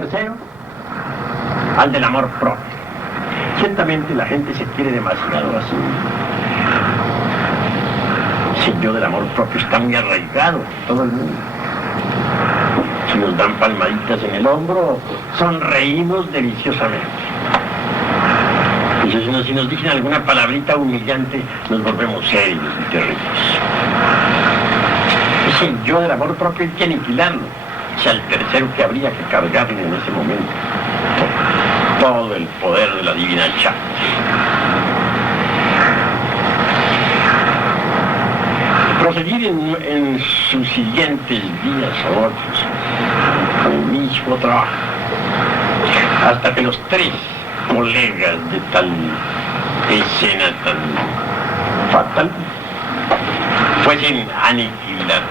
tercero, al del amor propio. Ciertamente la gente se quiere demasiado así. Ese yo del amor propio está muy arraigado en todo el mundo. Si nos dan palmaditas en el hombro, sonreímos deliciosamente. Entonces, si nos dicen alguna palabrita humillante, nos volvemos serios y terribles. Ese yo del amor propio hay que aniquilarlo. Es el tercero que habría que cargarle en ese momento. Todo el poder de la divina Shakti. Proseguir en sus siguientes días o otros con el mismo trabajo, hasta que los tres colegas de tal escena tan fatal fuesen aniquilados.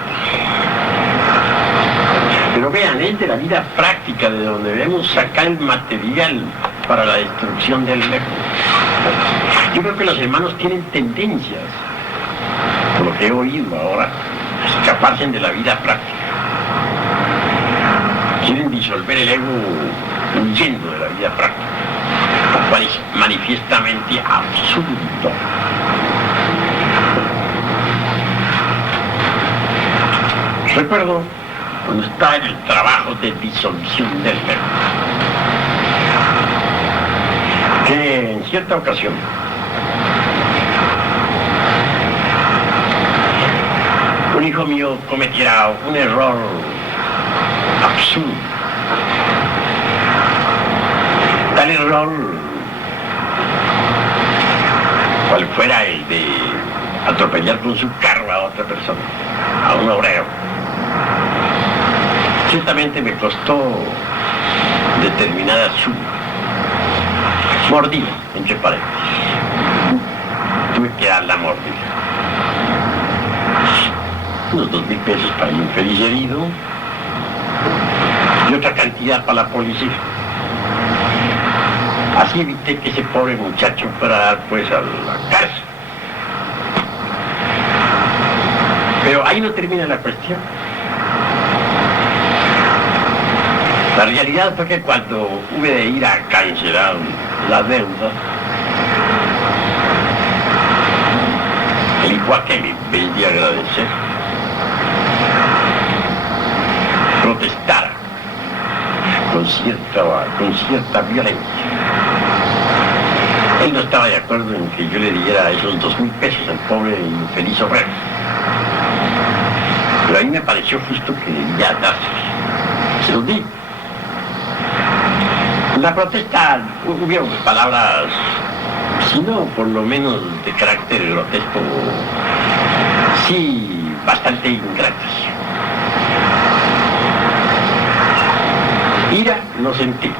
Pero vean, es de la vida práctica de donde debemos sacar el material para la destrucción del ego. Yo creo que los hermanos tienen tendencias, por lo que he oído ahora, a escaparse de la vida práctica. Quieren disolver el ego huyendo de la vida práctica, lo cual es manifiestamente absurdo. Recuerdo cuando estaba en el trabajo de disolución del ego, que en cierta ocasión un hijo mío cometiera un error absurdo. Tal error, cual fuera el de atropellar con su carro a otra persona, a un obrero. Ciertamente me costó determinada suma. Mordida, entre paréntesis. Tuve que dar la mordida. Unos 2.000 pesos para el infeliz herido y otra cantidad para la policía. Así evité que ese pobre muchacho fuera a dar pues a la cárcel. Pero ahí no termina la cuestión. La realidad fue que cuando hube de ir a cancelar la deuda, el igual que me vendía a agradecer, protestara con cierta violencia. Él no estaba de acuerdo en que yo le diera esos 2.000 pesos al pobre infeliz obrero. Pero a mí me pareció justo que ya dárselos. Se los di. En la protesta hubieron palabras, si no por lo menos de carácter grotesco, sí bastante ingratas. Ira no sentí,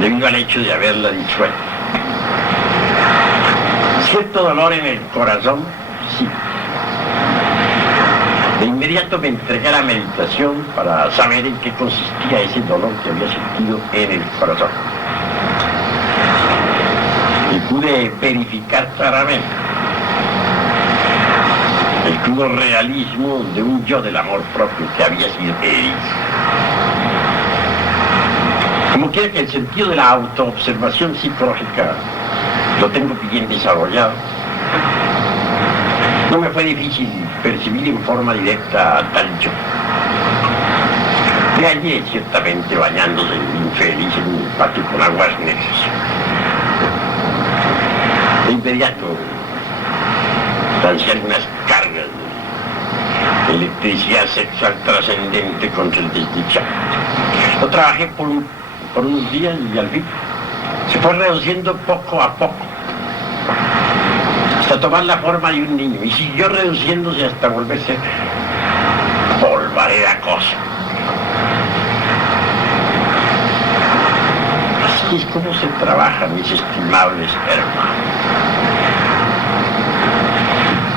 debido al hecho de haberla disuelto. Cierto dolor en el corazón, sí. De inmediato me entregué a la meditación para saber en qué consistía ese dolor que había sentido en el corazón. Y pude verificar claramente el crudo realismo de un yo del amor propio que había sido herido. Como quiera que el sentido de la autoobservación psicológica lo tengo bien desarrollado, no me fue difícil percibir en forma directa a tal yo. Me hallé ciertamente bañándose infeliz en un patio con aguas negras. De inmediato lancé algunas cargas de electricidad sexual trascendente contra el desdichado. Lo trabajé por unos días y al fin se fue reduciendo poco a poco, hasta tomar la forma de un niño, y siguió reduciéndose hasta volverse polvareda cosa. Así es como se trabaja, mis estimables hermanos.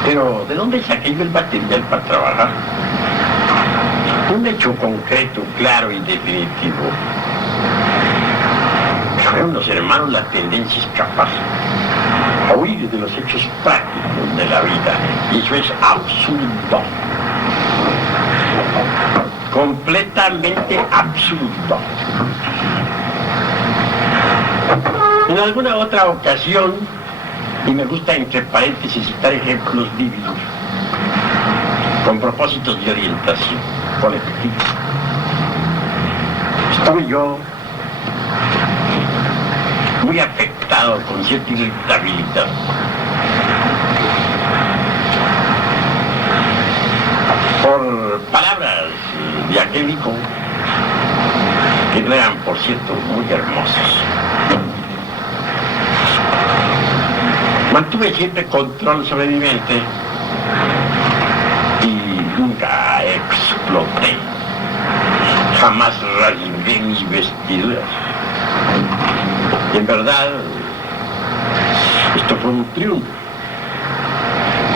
Pero, ¿de dónde saqué yo el material para trabajar? Un hecho concreto, claro y definitivo. Fueron los hermanos la tendencia capaz a huir de los hechos prácticos de la vida, y eso es absurdo. completamente absurdo. En alguna otra ocasión, y me gusta entre paréntesis citar ejemplos vívidos, con propósitos de orientación colectiva, estuve yo muy afectado con cierta irritabilidad por palabras de aquel hijo que no eran, por cierto, muy hermosos. Mantuve siempre control sobre mi mente y nunca exploté. Jamás rasgué mis vestiduras. Y en verdad, esto fue un triunfo.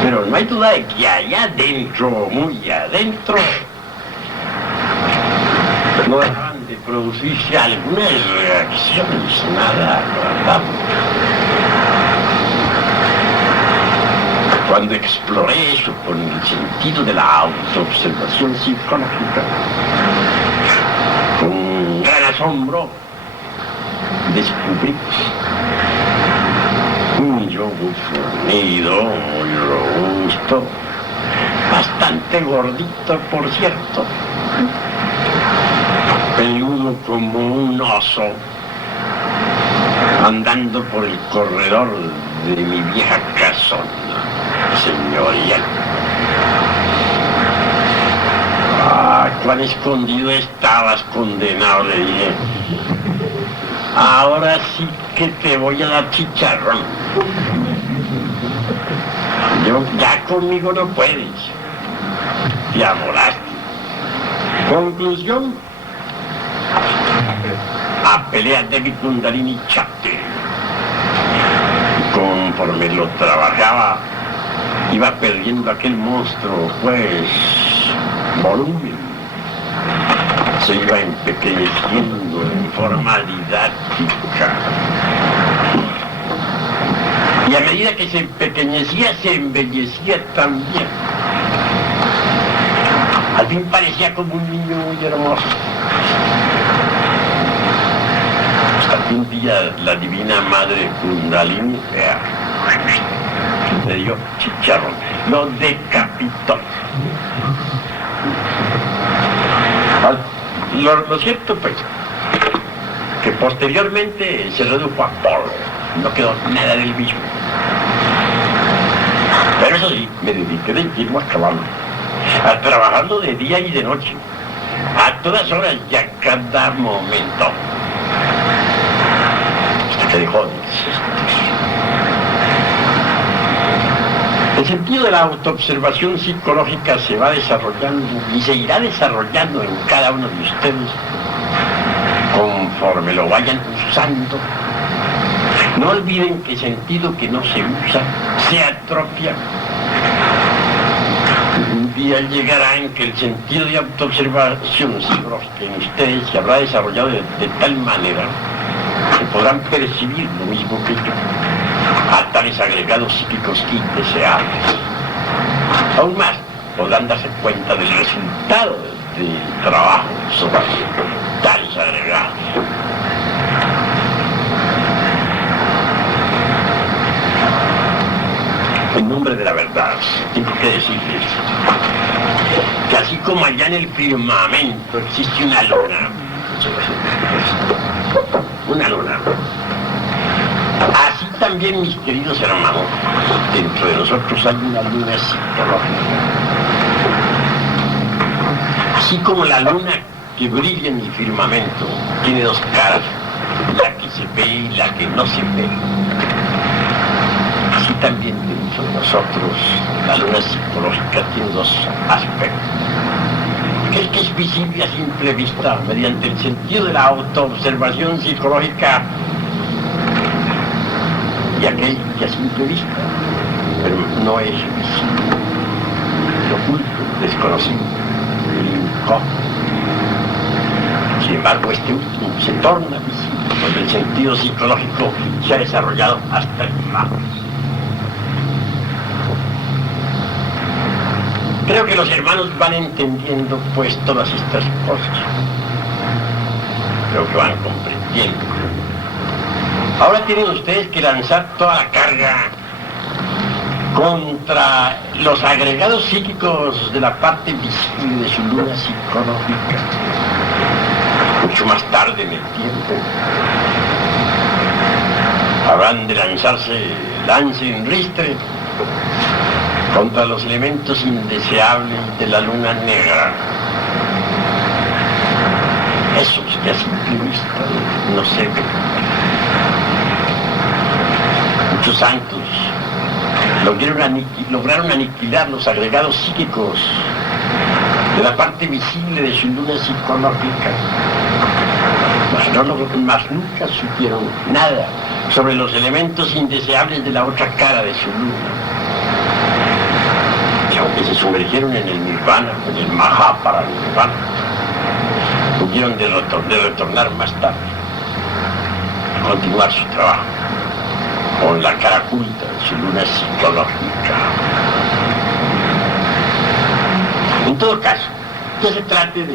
Pero no hay duda de que allá adentro, muy adentro, no dejaban de producirse algunas reacciones nada agradables. Cuando exploré eso con el sentido de la autoobservación psicológica, con gran asombro, descubrí un yo muy fornido, muy robusto, bastante gordito, por cierto, peludo como un oso, andando por el corredor de mi vieja casona señorial. Ah, cuán escondido estabas, condenado, le dije. Ahora sí que te voy a dar chicharrón. Ya conmigo no puedes. Te amoraste. Conclusión. Apelé a David Kundalini Chakti. Conforme lo trabajaba, iba perdiendo aquel monstruo, pues, volumen. Se iba empequeñeciendo en forma didáctica. Y a medida que se empequeñecía, se embellecía también. Al fin parecía como un niño muy hermoso. Hasta que un día la divina madre Kundalini le dio chicharrón, lo decapitó. Lo cierto, pues, que posteriormente se redujo a polvo, no quedó nada del mismo. Pero eso sí, me dediqué de lleno a caballo, a trabajarlo de día y de noche, a todas horas y a cada momento, hasta que dejó de existir. El sentido de la autoobservación psicológica se va desarrollando y se irá desarrollando en cada uno de ustedes conforme lo vayan usando. No olviden que el sentido que no se usa se atrofia. Un día llegará en que el sentido de autoobservación psicológica en ustedes se habrá desarrollado de tal manera que podrán percibir lo mismo que yo, a tales agregados psíquicos indeseables. Aún más, podrán darse cuenta del resultado del trabajo sobre tales agregados. En nombre de la verdad, tengo que decirles que así como allá en el firmamento existe una luna, así también, mis queridos hermanos, dentro de nosotros hay una luna psicológica. Así como la luna que brilla en el firmamento tiene dos caras, la que se ve y la que no se ve, así también dentro de nosotros la luna psicológica tiene dos aspectos. El que es visible a simple vista mediante el sentido de la autoobservación psicológica, y aquel que a simple vista, pero no es visible, el oculto, desconocido, el incógnito. Sin embargo, este último se torna visible cuando el sentido psicológico se ha desarrollado hasta el máximo. Creo que los hermanos van entendiendo pues todas estas cosas. Creo que van comprendiendo. Ahora tienen ustedes que lanzar toda la carga contra los agregados psíquicos de la parte visible de su luna psicológica. Mucho más tarde en el tiempo habrán de lance en ristre contra los elementos indeseables de la luna negra. Esos que a simple vista no se ven. Muchos santos lograron aniquilar los agregados psíquicos de la parte visible de su luna psicológica. Mas nunca supieron nada sobre los elementos indeseables de la otra cara de su luna. Y aunque se sumergieron en el nirvana, en el Mahaparanirvana, tuvieron de retornar más tarde, a continuar su trabajo con la cara oculta de su luna psicológica. En todo caso, ya se trate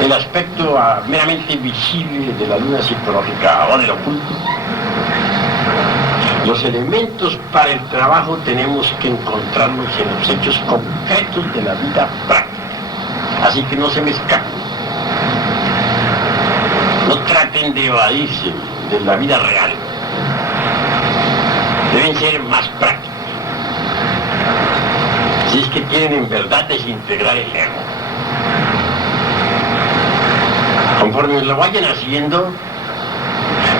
del aspecto meramente visible de la luna psicológica o del oculto, los elementos para el trabajo tenemos que encontrarlos en los hechos concretos de la vida práctica. Así que no se me escapen. No traten de evadirse de la vida real. Deben ser más prácticos. Si es que quieren en verdad desintegrar el ego. Conforme lo vayan haciendo,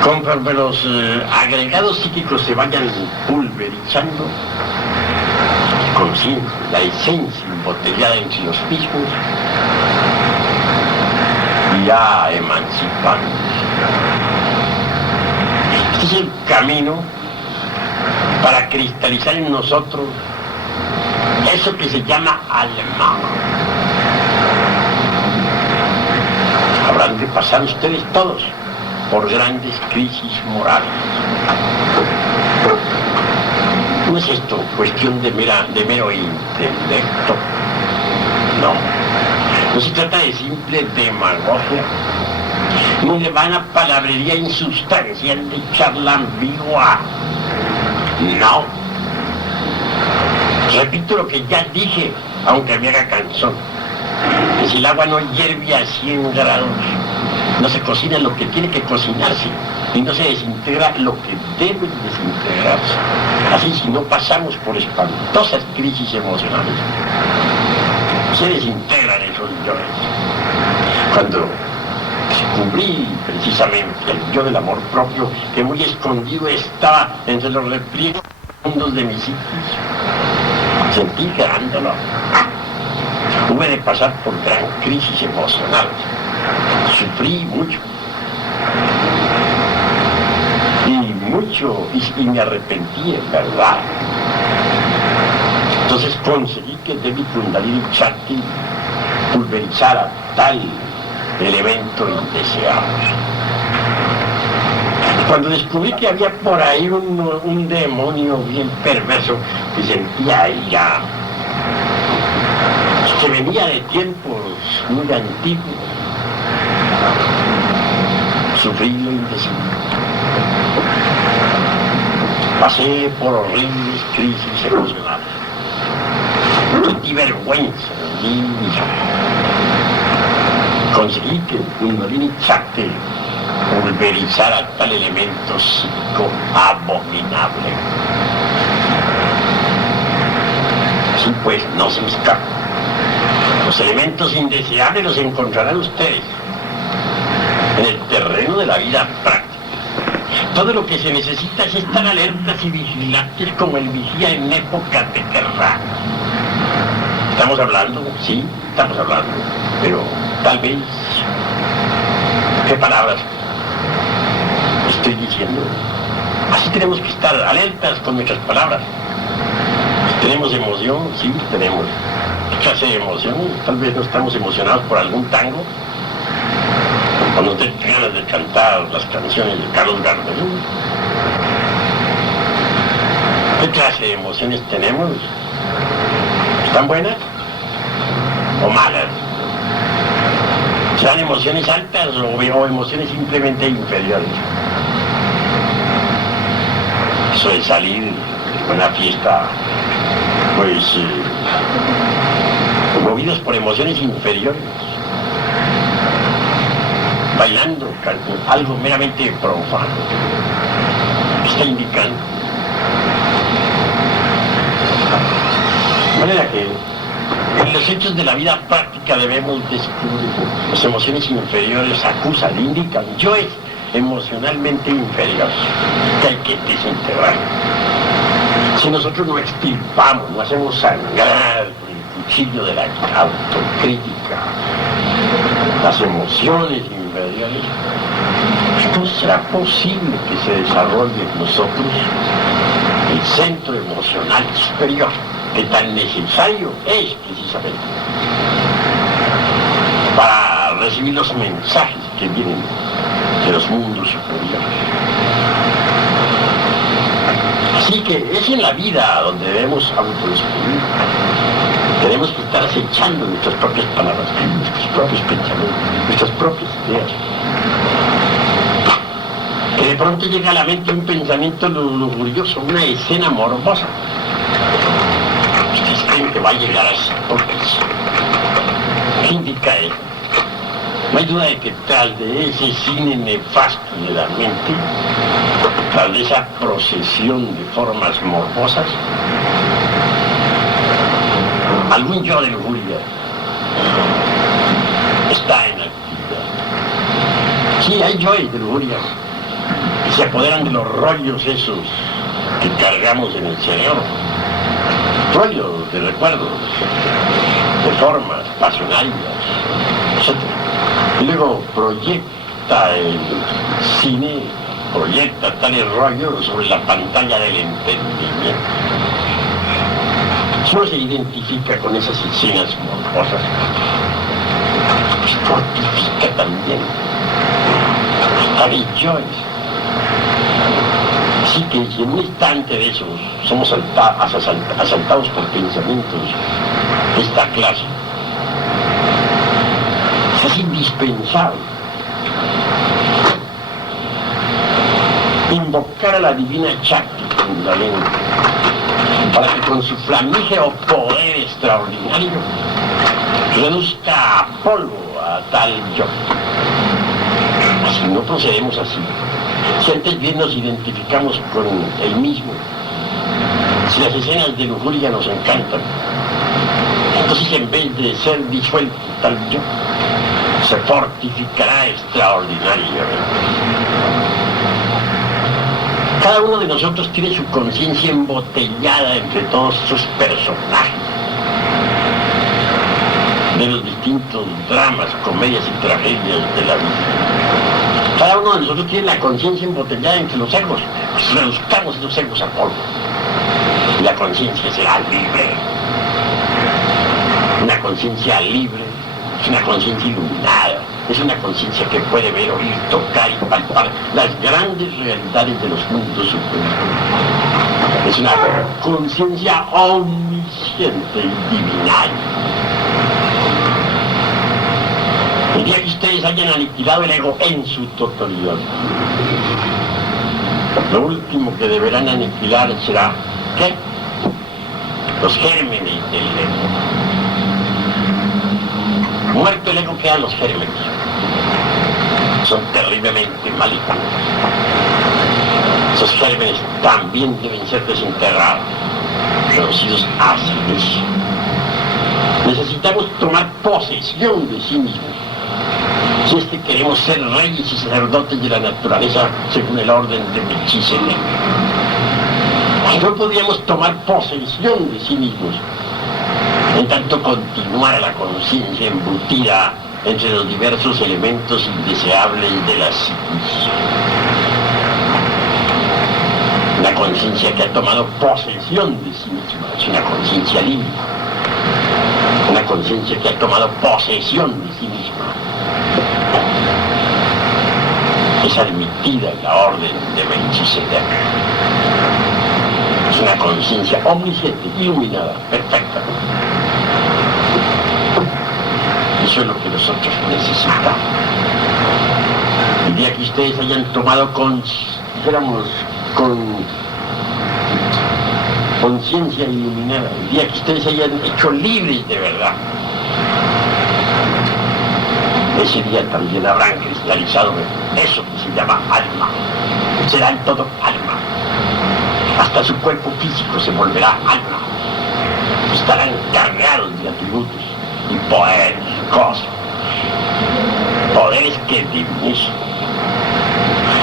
conforme los agregados psíquicos se vayan pulverizando, conciencia, la esencia embotellada entre los mismos, ya emancipados. Este es el camino para cristalizar en nosotros eso que se llama alma. Habrán de pasar ustedes todos por grandes crisis morales. No es esto cuestión de mero intelecto. No se trata de simple demagogia, ni de vana palabrería insustancial de charla ambigua. No. Repito lo que ya dije, aunque me haga cansón. Que si el agua no hierve a 100 grados, no se cocina lo que tiene que cocinarse y no se desintegra lo que debe desintegrarse. Así, si no pasamos por espantosas crisis emocionales, se desintegran esos yoes. Cuando descubrí precisamente el yo del amor propio, que muy escondido estaba entre los repliegos profundos de mi psiquis, sentí gran dolor. Tuve de pasar por gran crisis emocional. Sufrí mucho. Y me arrepentí, en verdad. Entonces conseguí que Devi Kundalini Shakti pulverizara tal elemento indeseado. Cuando descubrí que había por ahí un demonio bien perverso que sentía ira, que venía de tiempos muy antiguos, sufrí lo indecible. Pasé por horribles crisis emocionales. Sentí vergüenza de mí mismo. Conseguí que Kundalini Shakti pulverizara tal elemento psíquico abominable. Así pues, no se me escape. Los elementos indeseables los encontrarán ustedes en el terreno de la vida práctica. Todo lo que se necesita es estar alertas y vigilantes como el vigía en época de guerra. Estamos hablando, sí, estamos hablando, pero tal vez, ¿qué palabras estoy diciendo? Así tenemos que estar alertas con nuestras palabras. ¿Tenemos emoción? Sí, tenemos. ¿Qué clase de emoción? Tal vez no estamos emocionados por algún tango, o no tenemos ganas de cantar las canciones de Carlos Gardel. ¿Qué clase de emociones tenemos? ¿Están buenas o malas? ¿Serán emociones altas o emociones simplemente inferiores? Eso de salir a una fiesta, pues, movidos por emociones inferiores, bailando, cantando, algo meramente profano, que está indicando. De manera que en los hechos de la vida práctica debemos descubrir las emociones inferiores, acusan, indican, yo es emocionalmente inferior, que hay que desenterrar. Si nosotros no extirpamos, no hacemos sangrar con el cuchillo de la autocrítica las emociones inferiores, no será posible que se desarrolle en nosotros el centro emocional superior, que tan necesario es precisamente para recibir los mensajes que vienen de los mundos superiores. Así que es en la vida donde debemos autodescubrir. Tenemos que estar acechando nuestras propias palabras, nuestros propios pensamientos, nuestras propias ideas. Que de pronto llega a la mente un pensamiento lujurioso, una escena morbosa. ¿Ustedes creen que va a llegar a esa hipótesis? ¿Qué indica eso? No hay duda de que tras de ese cine nefasto de la mente, tras de esa procesión de formas morbosas, algún yo de lujuria está en actividad. Sí, hay yoes de lujuria que se apoderan de los rollos esos que cargamos en el cerebro, rollos de recuerdos, de formas pasionarias, etc. Y luego proyecta el cine, proyecta tales rollos sobre la pantalla del entendimiento. Si uno se identifica con esas escenas morbosas, pues fortifica también está bello. Así que si en un instante de esos somos asaltados por pensamientos de esta clase, es indispensable invocar a la divina Shakti Kundalini para que con su flamígero poder extraordinario reduzca a polvo a tal yo. Si no procedemos así, si antes bien nos identificamos con el mismo, si las escenas de lujuria nos encantan, entonces en vez de ser disuelto tal yo, se fortificará extraordinariamente. Cada uno de nosotros tiene su conciencia embotellada entre todos esos personajes de los distintos dramas, comedias y tragedias de la vida. Cada uno de nosotros tiene la conciencia embotellada entre los egos. Pues reduzcamos esos egos a polvo y la conciencia será libre. Una conciencia libre es una conciencia iluminada, es una conciencia que puede ver, oír, tocar y palpar las grandes realidades de los mundos superiores. Es una conciencia omnisciente y divinaria. El día que ustedes hayan aniquilado el ego en su totalidad, lo último que deberán aniquilar será, ¿qué? Los gérmenes del ego. Muerto el ego quedan los gérmenes. Son terriblemente malignos. Esos gérmenes también deben ser desenterrados, reducidos a ceniza. Necesitamos tomar posesión de sí mismos. Si es que queremos ser reyes y sacerdotes de la naturaleza según el orden de Melquisedec. No podíamos tomar posesión de sí mismos, en tanto continuara la conciencia embutida entre los diversos elementos indeseables de la psiquis. Una conciencia que ha tomado posesión de sí misma es una conciencia libre. Una conciencia que ha tomado posesión de sí misma es admitida en la orden de Melquisedec. Es una conciencia omnisciente, iluminada, perfecta. Eso es lo que nosotros necesitamos. El día que ustedes hayan tomado dijéramos, con conciencia iluminada, el día que ustedes hayan hecho libres de verdad, ese día también habrán cristalizado eso que se llama alma. Serán todo alma. Hasta su cuerpo físico se volverá alma. Estarán cargados de atributos y poderes, cosas. Poderes que divinizan.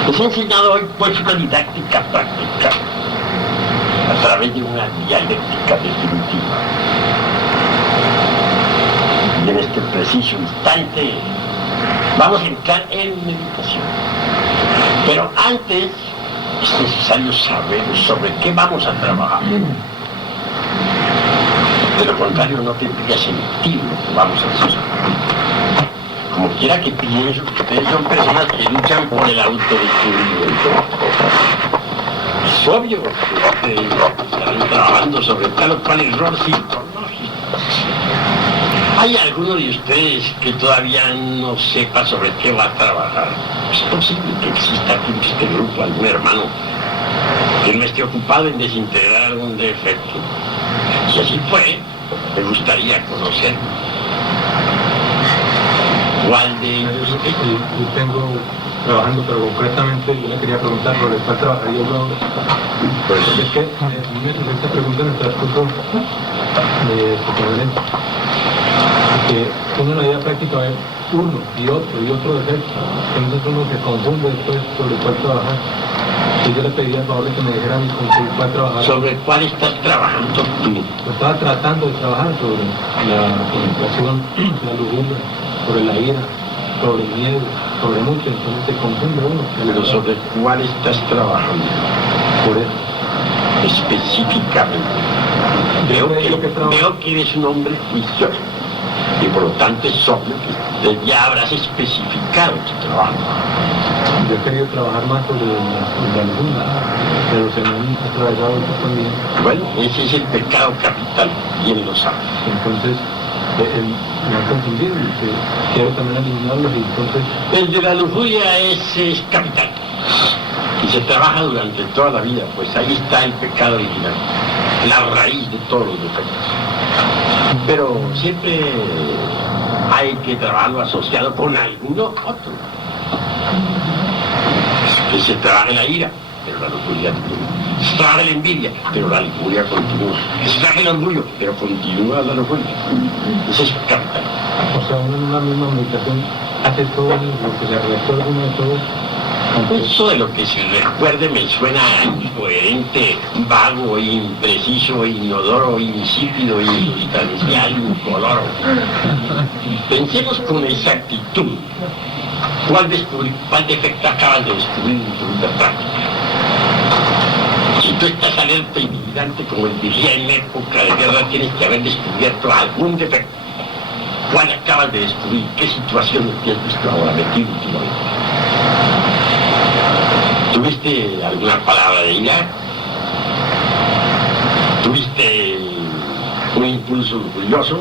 Les he enseñado hoy pues una didáctica práctica a través de una dialéctica definitiva. Y en este preciso instante vamos a entrar en meditación. Pero antes es necesario saber sobre qué vamos a trabajar. De lo contrario no tendría sentido lo que vamos a hacer. Como quiera que pienso, ustedes son personas que luchan por el autodescubrimiento. Es obvio que ustedes estarán trabajando sobre tal o cual error psicológico. ¿Hay alguno de ustedes que todavía no sepa sobre qué va a trabajar? Es posible que exista aquí en este grupo algún hermano que no esté ocupado en desintegrar algún defecto. Si así fue, me gustaría conocer. ¿Cuál de ellos? Yo tengo trabajando, pero concretamente yo le quería preguntar sobre cuál trabajaría yo. Pues es que a mí me surgió esta pregunta en el transcurso de su conferencia. Que uno en la vida práctica ve uno y otro defecto. Entonces uno se confunde después sobre cuál trabajar. Y yo le pedí al favor de que me dijeran con cuál trabajar. ¿Sobre cuál estás trabajando tú? Yo estaba tratando de trabajar sobre la concentración, la lujuria, sobre la ira, sobre el miedo, sobre mucho, entonces se confunde uno. Pero ¿sobre cuál estás trabajando? Por eso. Específicamente. Veo que eres un hombre juicioso y por lo tanto es obvio que ya habrás especificado tu trabajo. Yo he querido trabajar más sobre la lujuria, pero se me han atravesado eso también. Bueno, ese es el pecado capital, bien lo sabes. Entonces, me ha confundido, quiero también eliminarlo y entonces... El de la lujuria es capital y se trabaja durante toda la vida, pues ahí está el pecado original, la raíz de todos los defectos. Pero siempre hay que trabajarlo asociado con alguno otro. Que se trabaje la ira, pero la lujuria continúa. Se trabaje la envidia, pero la lujuria continúa. Se trabaje el orgullo, pero continúa la lujuria. Eso es capital. O sea, uno en una misma meditación hace todo lo que se recuerda uno de todo. Eso de lo que se recuerde me suena incoherente, vago, impreciso, inodoro, insípido, insustancial, incoloro. Pensemos con exactitud. ¿Cuál defecto acabas de descubrir en tu vida práctica? Si tú estás alerta y vigilante, como él diría en época de guerra, tienes que haber descubierto algún defecto. ¿Cuál acabas de descubrir? ¿Qué situación te has visto ahora metido últimamente? ¿Tuviste alguna palabra de ira? ¿Tuviste un impulso orgulloso?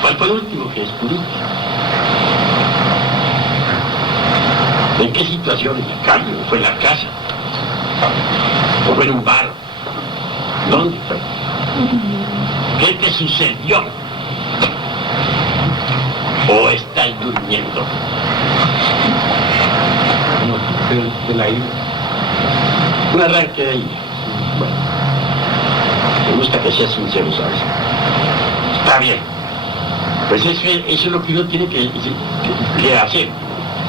¿Cuál fue el último que descubriste? ¿En qué situación? ¿En la calle? ¿O fue en la casa? ¿O fue en un bar? ¿Dónde fue? ¿Qué te sucedió? ¿O estás durmiendo? No, de la ira. Un arranque de ira. Bueno, me gusta que seas sincero, ¿sabes? Está bien. Pues eso es lo que uno tiene que hacer.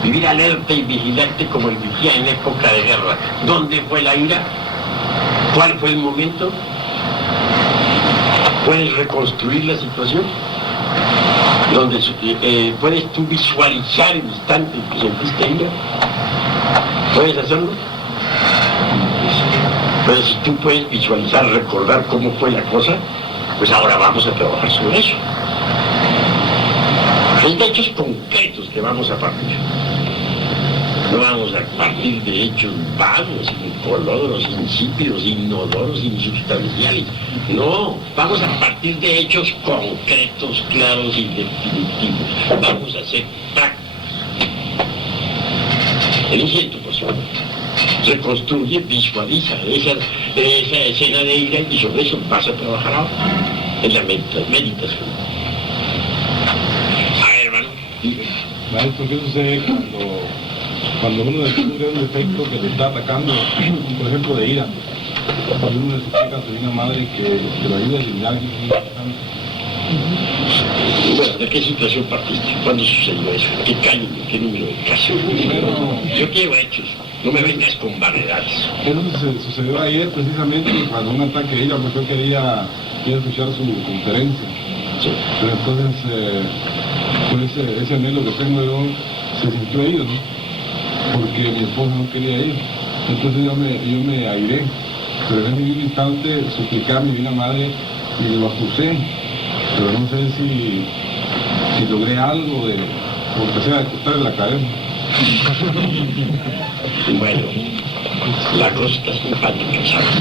Vivir alerta y vigilante como el vigía en época de guerra. ¿Dónde fue la ira? ¿Cuál fue el momento? ¿Puedes reconstruir la situación? ¿Puedes tú visualizar el instante en que sentiste ira? ¿Puedes hacerlo? Pues si tú puedes visualizar, recordar cómo fue la cosa, pues ahora vamos a trabajar sobre eso. Hay hechos concretos que vamos a partir. No vamos a partir de hechos vagos, incoloros, insípidos, inodoros, insubstanciales. No, vamos a partir de hechos concretos, claros y definitivos. Vamos a ser prácticos. En un 100%. Reconstruye, visualiza esa escena de ira y sobre eso vas a trabajar ahora en la meditación. A ver, hermano. Maestro, ¿qué sucede cuando uno descubre un defecto que le está atacando, por ejemplo, de ira? Cuando uno le explica a su divina madre que la ayuda es alguien muy importante. Bueno, ¿de qué situación partiste? ¿Cuándo sucedió eso? ¿Qué calle? ¿Qué número de caso? Yo quiero hechos. No me vengas con variedades. Eso sucedió ayer precisamente cuando un ataque de ira, porque yo quería escuchar su conferencia. Sí. Pero entonces, pues ese anhelo que tengo yo se sintió herido, ¿no? Porque mi esposa no quería ir. Entonces yo me airé. Pero en ese mismo instante supliqué a mi divina madre y lo acusé. Pero no sé si logré algo de, porque sea, de cortarle la cabeza. Bueno, la cosa está simpática, ¿sabes?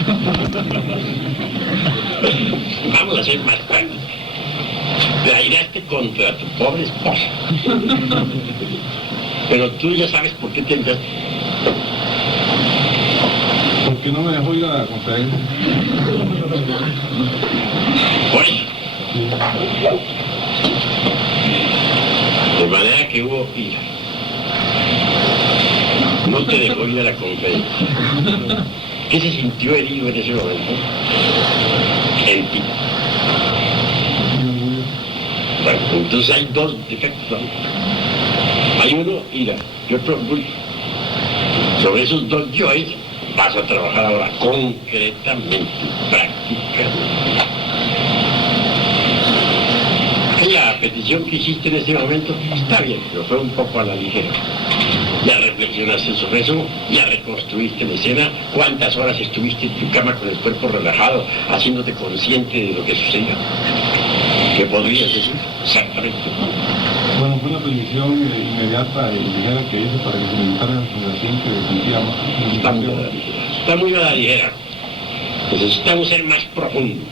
Vamos a ser más prácticos. Te airaste contra tu pobre esposa. Pero tú ya sabes por qué te airaste. Porque no me dejó ir a la conferencia. Por eso. De manera que hubo ira. No te dejó ir a la conferencia. ¿Qué se sintió herido en ese momento? En ti. Bueno, entonces hay dos defectos. Hay uno, ira, y otro, orgullo. Sobre esos dos yoes vas a trabajar ahora concretamente, prácticamente. La petición que hiciste en ese momento está bien, pero fue un poco a la ligera. Ya reflexionaste sobre eso, ya reconstruiste la escena. ¿Cuántas horas estuviste en tu cama con el cuerpo relajado, haciéndote consciente de lo que sucedía? ¿Qué podrías decir? Exactamente. Bueno, fue una televisión inmediata y ligera que hice para que se me quitara la sensación que sentía más. Está muy a la ligera. Está muy a la ligera. Necesitamos ser más profundos.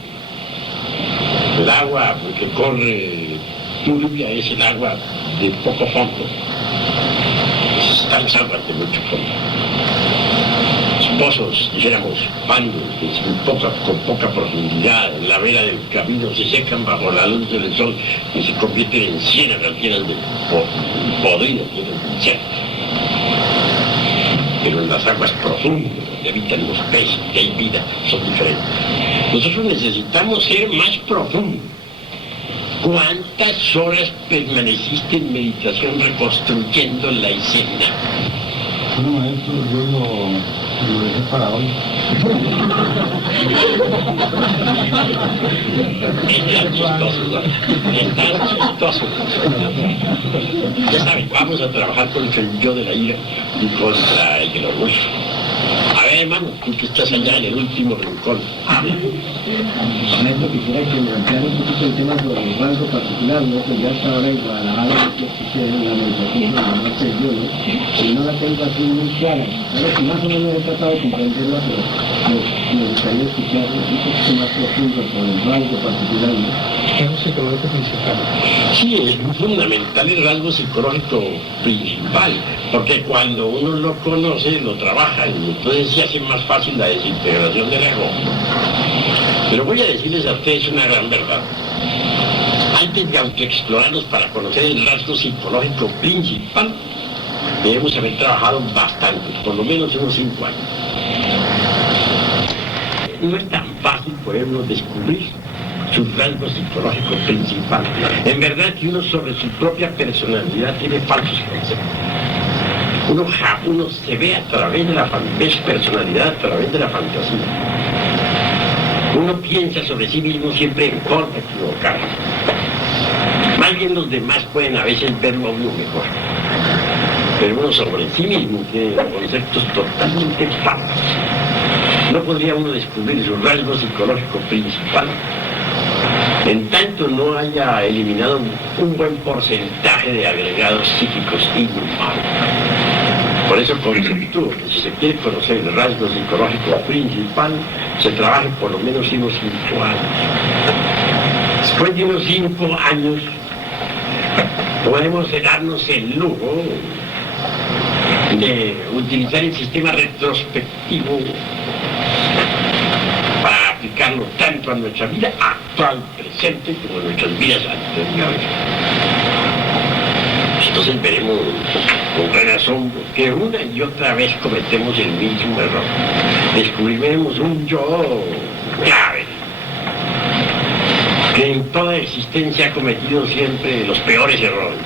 El agua que corre turbia es el agua de poco fondo. Necesitamos aguas de mucho fondo. Los pozos, dijéramos, bandos con poca profundidad, en la vera del camino se secan bajo la luz del sol y se convierten en ciénagas llenas de podridas, llenas de insectos. Pero en las aguas profundas, donde habitan los peces, que hay vida, son diferentes. Nosotros necesitamos ser más profundos. ¿Cuántas horas permaneciste en meditación reconstruyendo la escena? Bueno, maestro, yo lo dejé para hoy. Están chistosos, ¿no? Están chistosos. Ya saben, vamos a trabajar contra el yo de la ira y contra el del orgullo. A ver, hermano, tú que estás allá en el último rincón. Maestro, quisiera que me ampliara un poquito el tema sobre el rango particular, ¿no? Pues ya hasta ahora en Guadalajara que existe la meditación de la muerte del yo, ¿no? Y no la tengo así muy clara. Ahora que más o menos he tratado de comprenderla, pero me gustaría escuchar un poquito más profundo sobre el rango particular, ¿no? Es un psicológico principal. Sí, es fundamental el rasgo psicológico principal, porque cuando uno lo conoce, lo trabaja y entonces se hace más fácil la desintegración del ego. Pero voy a decirles a ustedes una gran verdad. Antes de autoexplorarnos para conocer el rasgo psicológico principal, debemos haber trabajado bastante, por lo menos unos 5 años. No es tan fácil podernos descubrir su rasgo psicológico principal. En verdad que uno sobre su propia personalidad tiene falsos conceptos. Uno se ve a través de ve su personalidad a través de la fantasía. Uno piensa sobre sí mismo siempre en forma equivocada. Más bien los demás pueden a veces verlo a uno mejor. Pero uno sobre sí mismo tiene conceptos totalmente falsos. No podría uno descubrir su rasgo psicológico principal en tanto no haya eliminado un buen porcentaje de agregados psíquicos inhumanos. Por eso conceptúo que si se quiere conocer el rasgo psicológico principal, se trabaje por lo menos unos 5 años. Después de unos 5 años, podemos darnos el lujo de utilizar el sistema retrospectivo para aplicarlo tanto a nuestra vida actual, presente, como a nuestras vidas anteriores. Entonces veremos con gran asombro que una y otra vez cometemos el mismo error. Descubriremos un yo clave, que en toda existencia ha cometido siempre los peores errores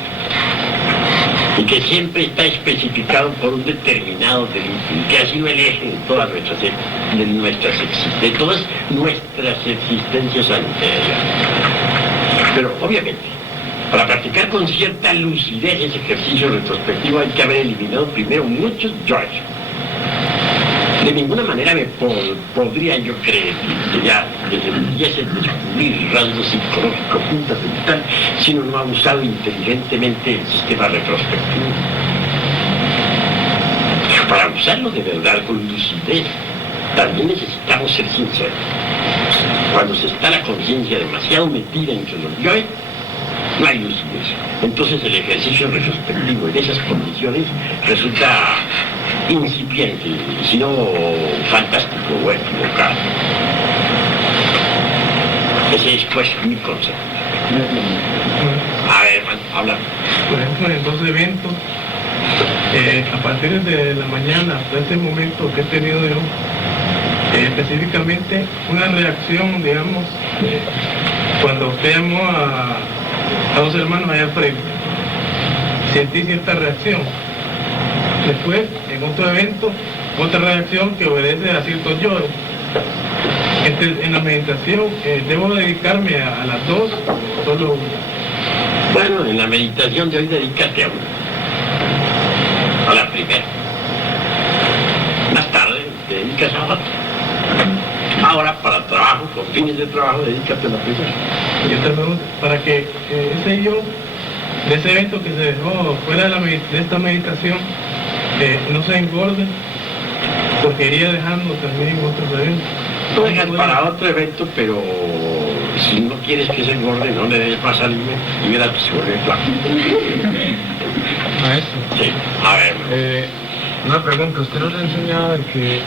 y que siempre está especificado por un determinado delito y que ha sido el eje de todas nuestras existencias anteriores. Pero obviamente, para practicar con cierta lucidez ese ejercicio retrospectivo hay que haber eliminado primero muchos yoes. De ninguna manera podría yo creer que ya pudiese descubrir rasgos psicológicos fundamental si uno no ha usado inteligentemente el sistema retrospectivo. Para usarlo de verdad con lucidez, también necesitamos ser sinceros. Cuando se está la conciencia demasiado metida entre los yoes, no hay lucidez. Entonces el ejercicio retrospectivo en esas condiciones resulta incipiente, sino fantástico o equivocado. Ese es pues mi concepto. A ver, man, habla. Por ejemplo, en 2 eventos, a partir de la mañana hasta este momento que he tenido yo, específicamente una reacción, digamos, cuando usted llamó a 2 hermanos allá al frente, sentí cierta reacción. Después, en otro evento, otra reacción que obedece a ciertos lloros. En la meditación, ¿debo dedicarme a las 2 o solo una? Bueno, en la meditación de hoy dedícate a una. A la primera. Más tarde te dedicas a otra. Ahora, para trabajo, con fines de trabajo, dedícate a la primera. Yo te pregunto, para que ese yo, de ese evento que se dejó fuera de esta meditación, no se engorde, porque iría dejando también otros eventos. Lo dejas para otro evento, pero si no quieres que se engorde, no le des más alimento y verás que se vuelve flaco. Maestro, Sí, a ver. una pregunta. Usted nos ha enseñado de que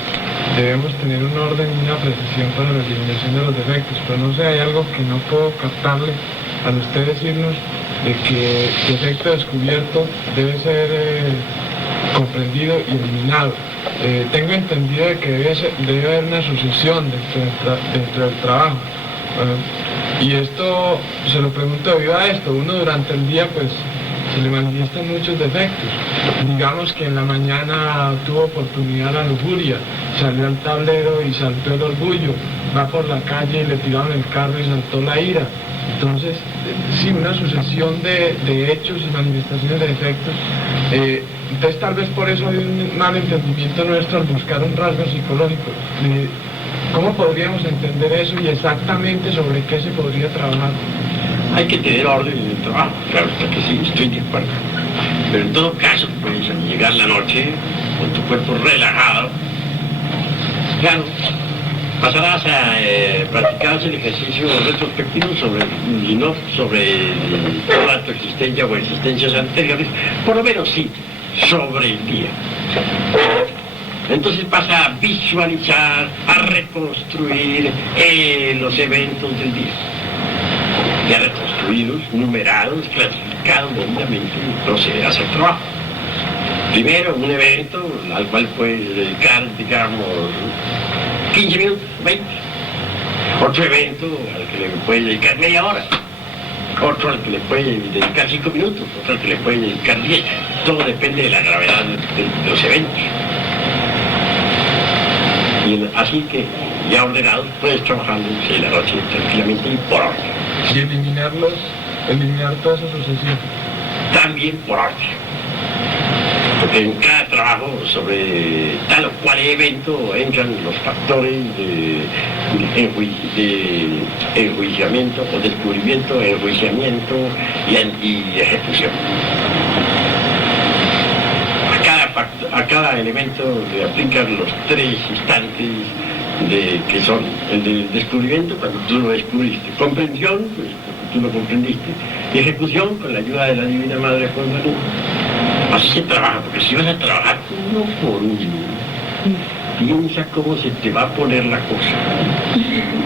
debemos tener un orden y una precisión para la eliminación de los defectos, pero no sé, hay algo que no puedo captarle al usted decirnos de que defecto descubierto debe ser comprendido y eliminado. Tengo entendido de que debe haber una sucesión dentro del trabajo. Y esto, se lo pregunto debido a esto, uno durante el día pues se le manifiestan muchos defectos. Digamos que en la mañana tuvo oportunidad la lujuria, salió al tablero y saltó el orgullo, va por la calle y le tiraron el carro y saltó la ira. Entonces, sí, una sucesión de hechos y manifestaciones de defectos. Entonces tal vez por eso hay un mal entendimiento nuestro al buscar un rasgo psicológico. ¿Cómo podríamos entender eso y exactamente sobre qué se podría trabajar? Hay que tener orden en el trabajo, claro, está que sí, estoy de acuerdo. Pero en todo caso, puedes llegar la noche con tu cuerpo relajado, claro, pasarás a practicar el ejercicio retrospectivo y no sobre toda tu existencia o existencias anteriores, por lo menos sí, sobre el día. Entonces vas a visualizar, a reconstruir los eventos del día. Ya reconstruidos, numerados, clasificados debidamente, procederás al trabajo. Primero, un evento al cual puedes dedicar, digamos, 15 minutos, 20. Otro evento al que le puedes dedicar media hora. Otro al que le puedes dedicar 5 minutos, otro al que le puedes dedicar 10. Todo depende de la gravedad de los eventos. Y así que, ya ordenados, puedes trabajar en la noche tranquilamente y por orden. Y eliminar toda esa sucesión. También por orden. Porque en cada trabajo sobre tal o cual evento entran los factores de enjuiciamiento o descubrimiento, enjuiciamiento y ejecución. A cada a cada elemento le aplican los 3 instantes que son el del descubrimiento, cuando tú lo descubriste, comprensión, pues, tú lo comprendiste, y ejecución, con la ayuda de la Divina Madre Fuego. Así se trabaja, porque si vas a trabajar uno por uno, piensa cómo se te va a poner la cosa.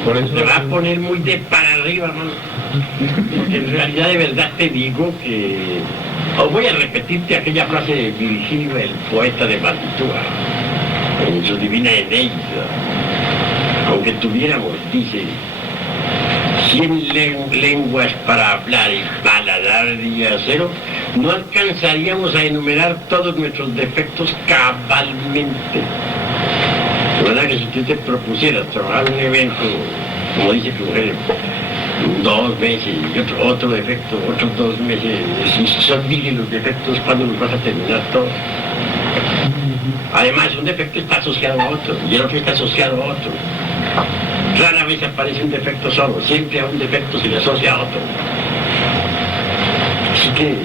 Por eso te va a poner muy de para arriba, mano. Porque en realidad de verdad te digo que... Os voy a repetirte aquella frase de Virgilio, el poeta de Mantua, en su Divina Eneida. Aunque tuviéramos, dice, 100 lenguas para hablar y paladar de acero, no alcanzaríamos a enumerar todos nuestros defectos cabalmente. De verdad que si tú te propusieras trabajar un evento, como dice tu mujer, 2 meses y otro defecto, otros 2 meses, si son miles los defectos, ¿cuándo los vas a terminar todos? Además, un defecto está asociado a otro, y el otro está asociado a otro. Rara vez aparece un defecto solo, siempre a un defecto se le asocia a otro. Así que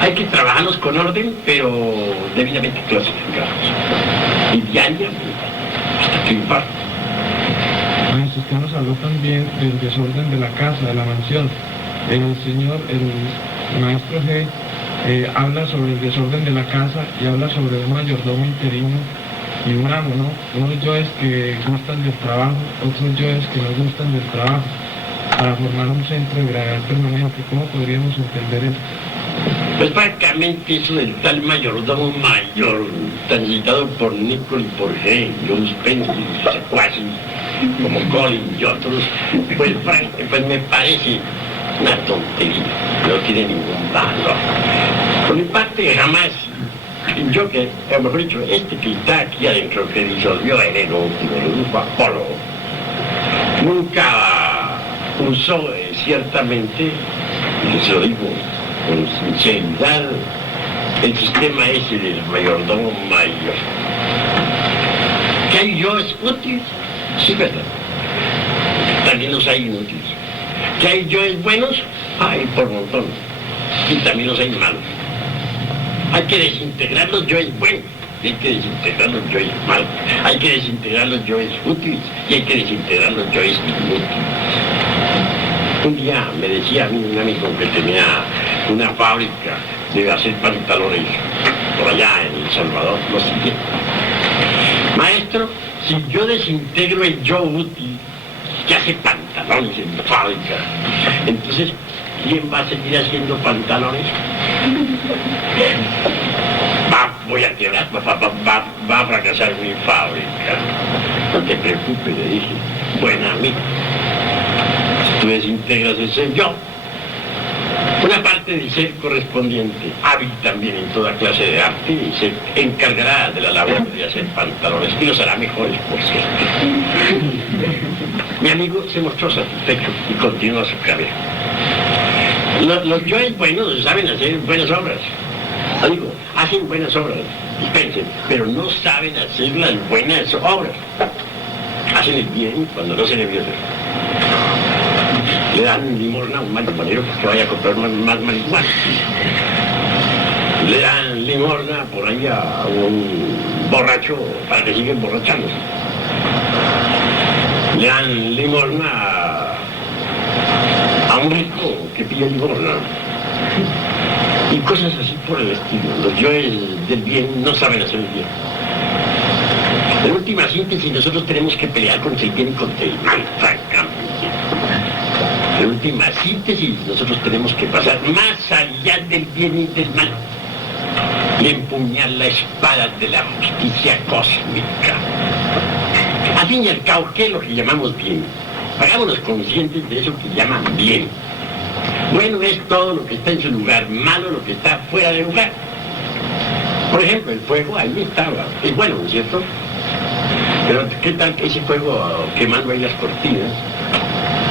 hay que trabajarlos con orden, pero debidamente clasificados. Y diariamente, hasta triunfar. Maestro, usted nos habló también del desorden de la casa, de la mansión. El maestro G habla sobre el desorden de la casa y habla sobre un mayordomo interino y un amo, ¿no? Unos yoes que gustan del trabajo, otros yoes que no gustan del trabajo, para formar un centro de gravedad permanente. ¿Cómo podríamos entender eso? Pues francamente eso del tal mayordomo mayor, tan citado por Nicol y por G, John Spencer y sus secuaces, como Colin y otros, pues me parece una tontería, no tiene ningún valor. Por mi parte jamás, yo que, mejor dicho, que está aquí adentro, que disolvió el último, lo dijo Apolo, nunca usó ciertamente, y se lo digo con sinceridad, el sistema ese del mayordomo mayor. ¿Que hay yoes útiles? Sí, verdad. También los hay inútiles. ¿Que hay yoes buenos? Hay por montón. Y también los hay malos. Hay que desintegrar los yoes buenos. Y hay que desintegrar los yoes malos. Hay que desintegrar los yoes útiles. Y hay que desintegrar los yoes inútiles. Un día me decía a mí un amigo que tenía una fábrica de hacer pantalones por allá en El Salvador, lo siguiente: maestro, si yo desintegro el yo útil que hace pantalones en mi fábrica, entonces, ¿quién va a seguir haciendo pantalones? Voy a quebrar, va a fracasar mi fábrica. No te preocupes, le dije, buena amiga. Tú desintegras ese yo, una parte del ser correspondiente, hábil también en toda clase de arte, y se encargará de la labor de hacer pantalones, y los hará mejores, por cierto. Mi amigo se mostró satisfecho y continuó su carrera. Los yoes buenos saben hacer buenas obras. Digo, hacen buenas obras, dispensen, pero no saben hacer las buenas obras. Hacen el bien cuando no se debe hacer. Le dan limosna a un marihuanero que vaya a comprar más marihuana. Le dan limosna por ahí a un borracho para que siga emborrachándose. Le dan limosna a un rico que pide limosna. Y cosas así por el estilo. Los yoes del bien no saben hacer el bien. En última síntesis, nosotros tenemos que pelear contra el bien y contra el mal, francamente. En última síntesis, nosotros tenemos que pasar más allá del bien y del mal y empuñar la espada de la justicia cósmica. Al fin y al cabo, ¿qué es lo que llamamos bien? Hagámonos conscientes de eso que llaman bien. Bueno es todo lo que está en su lugar, malo lo que está fuera de lugar. Por ejemplo, el fuego ahí estaba, es bueno, ¿no es cierto? Pero ¿qué tal que ese fuego quemando ahí las cortinas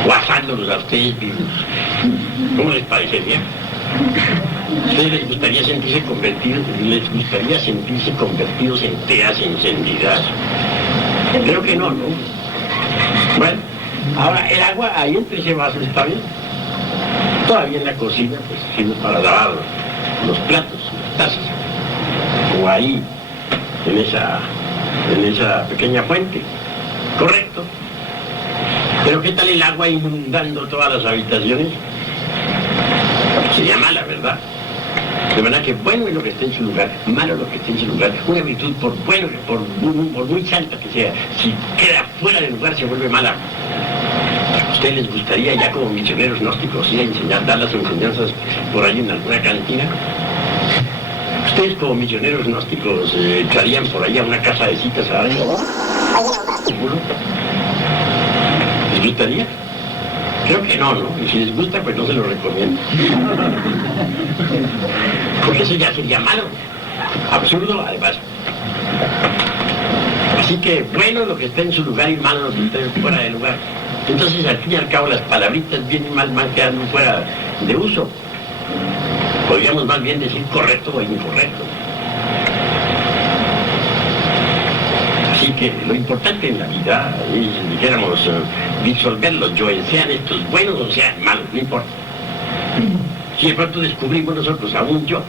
o asándolos a ustedes vivos? ¿Cómo les parecería? ¿Ustedes les gustaría sentirse convertidos en teas encendidas? Creo que no, ¿no? Bueno, ahora el agua ahí entre ese vaso está bien. Todavía en la cocina, pues sirve para lavar los platos, las tazas. O ahí, en esa pequeña fuente. Correcto. Pero ¿qué tal el agua inundando todas las habitaciones? Sería mala, ¿verdad? De manera que bueno es lo que esté en su lugar, malo lo que esté en su lugar. Una virtud, por bueno, por muy santa que sea, si queda fuera del lugar se vuelve mala. ¿A ustedes les gustaría ya como misioneros gnósticos ir a enseñar, dar las enseñanzas por ahí en alguna cantina? ¿Ustedes como misioneros gnósticos entrarían por ahí a una casa de citas a alguien? ¿Seguro? ¿Les gustaría? Creo que no, ¿no? Y si les gusta, pues no se lo recomiendo. Porque eso ya sería malo. Absurdo, además. Así que bueno lo que está en su lugar y malo lo que está fuera de lugar. Entonces, al fin y al cabo, las palabritas bien y mal van quedando fuera de uso. Podríamos más bien decir correcto o incorrecto. Así que lo importante en la vida es, dijéramos, disolver los yoes, sean estos buenos o sean malos, no importa. Si de pronto descubrimos nosotros a un yo,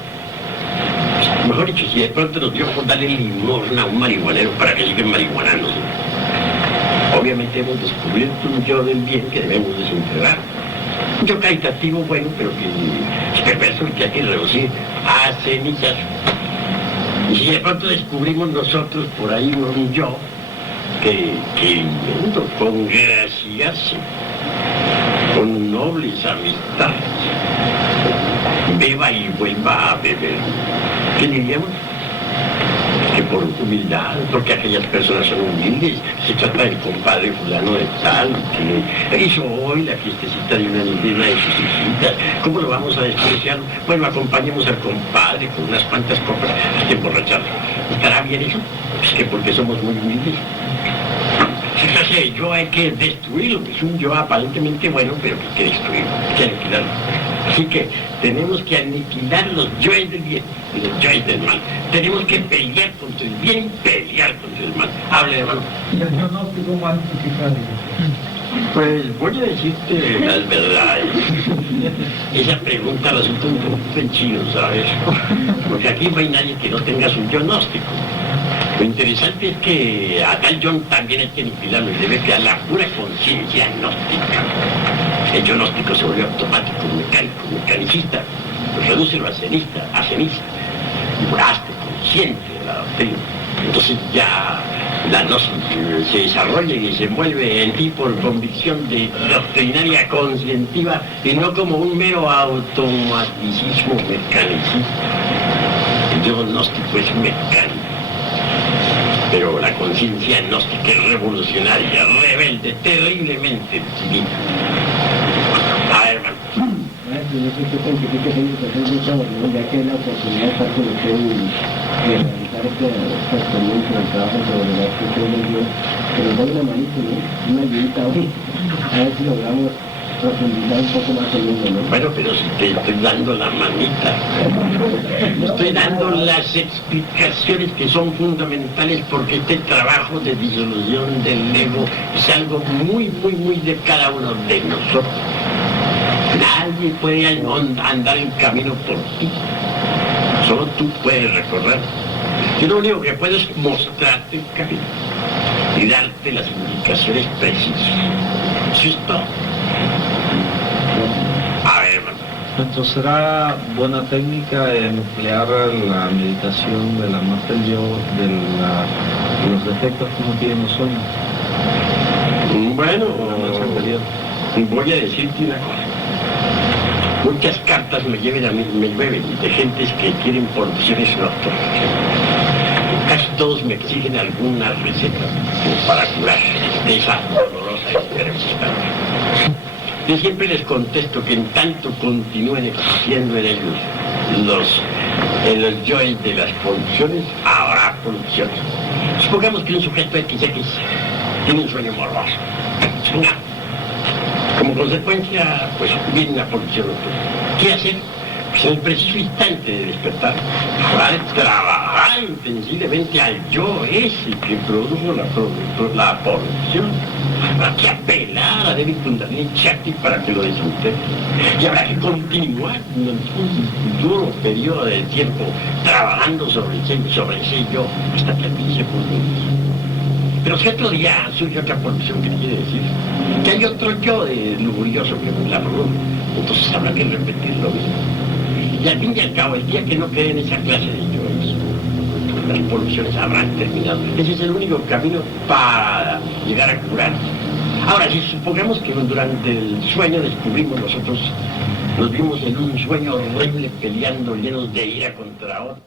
mejor dicho, si de pronto nos dio por darle limosna a un marihuanero para que siga marihuanándose, obviamente hemos descubierto un yo del bien que debemos desintegrar. Un yo caritativo bueno, pero que es perverso y que hay que reducir a cenizas. Y si de pronto descubrimos nosotros por ahí un yo que congraciarse con nobles amistades, beba y vuelva a beber, ¿qué diríamos? Que por humildad, porque aquellas personas son humildes, se trata del compadre fulano de tal, que hizo hoy la fiestecita de una de sus hijitas, ¿cómo lo vamos a despreciar? Bueno, acompañemos al compadre con unas cuantas copas hasta emborracharlo. ¿Estará bien eso? Es que porque somos muy humildes. Esa clase de yo hay que destruirlo, es un yo aparentemente bueno, pero que hay que destruirlo, hay que aniquilarlo. Así que tenemos que aniquilar los yoes del bien y los yoes del mal. Tenemos que pelear contra el bien y pelear contra el mal. Hable, hermano. ¿Y el gnóstico cuánto Pues voy a decirte las verdades. Esa pregunta resulta un poco en chino, ¿sabes? Porque aquí no hay nadie que no tenga su yo gnóstico. Lo interesante es que a tal yo también hay que aniquilarlo y debe quedar la pura conciencia gnóstica. El yo gnóstico se vuelve automático, mecánico, mecanicista, pues redúcelo a ceniza, y hazte consciente de la doctrina. Entonces ya la gnosis se desarrolla y se envuelve en ti por convicción de doctrinaria conscientiva y no como un mero automaticismo mecanicista. El yo gnóstico es mecánico. Pero la conciencia gnóstica es revolucionaria, rebelde, terriblemente divina. A ver, hermano. Yo sé que tengo que hacer mucho, ya que la oportunidad de estar con usted y realizar esta experiencia del trabajo sobre la expresión del Dios, pero doy una manita, ¿no? Una ayudita hoy, a ver si logramos profundizar un poco más en ello, ¿no? Bueno, pero si te estoy dando la manita, estoy dando las explicaciones que son fundamentales porque este trabajo de disolución del ego es algo muy, muy, muy de cada uno de nosotros. Nadie puede andar el camino por ti, solo tú puedes recorrer. Yo lo único que puedo es mostrarte el camino y darte las indicaciones precisas. Eso es todo. A ver, hermano. Entonces, ¿será buena técnica emplear la meditación de la más del yo, de los defectos que uno tiene en los sueños? Bueno, voy a decirte una cosa. Muchas cartas me llueven de gentes que quieren porciones nocturnas. Casi todos me exigen alguna receta para curar de esa dolorosa enfermedad. Yo siempre les contesto que en tanto continúen existiendo en ellos los yoes de las producciones, habrá producciones. Supongamos que un sujeto X tiene un sueño morboso. Como consecuencia, pues viene una producción nocturna. ¿Qué hacer? Pues en el preciso instante de despertar, habrá de trabajar intensivamente al yo ese que produjo la producción. Habrá que apelar a David Kundalini Shakti para que lo desenterre. Y habrá que continuar durante un duro periodo de tiempo trabajando sobre ese yo hasta que aquí se pone. Pero si otro día surge otra producción que quiere decir que hay otro yo de lujurioso que la produce, entonces habrá que repetir lo mismo. Y al fin y al cabo, el día que no queden esa clase de yoes, las poluciones habrán terminado. Ese es el único camino para llegar a curar. Ahora, si supongamos que durante el sueño descubrimos nosotros, nos vimos en un sueño horrible peleando, llenos de ira contra otro,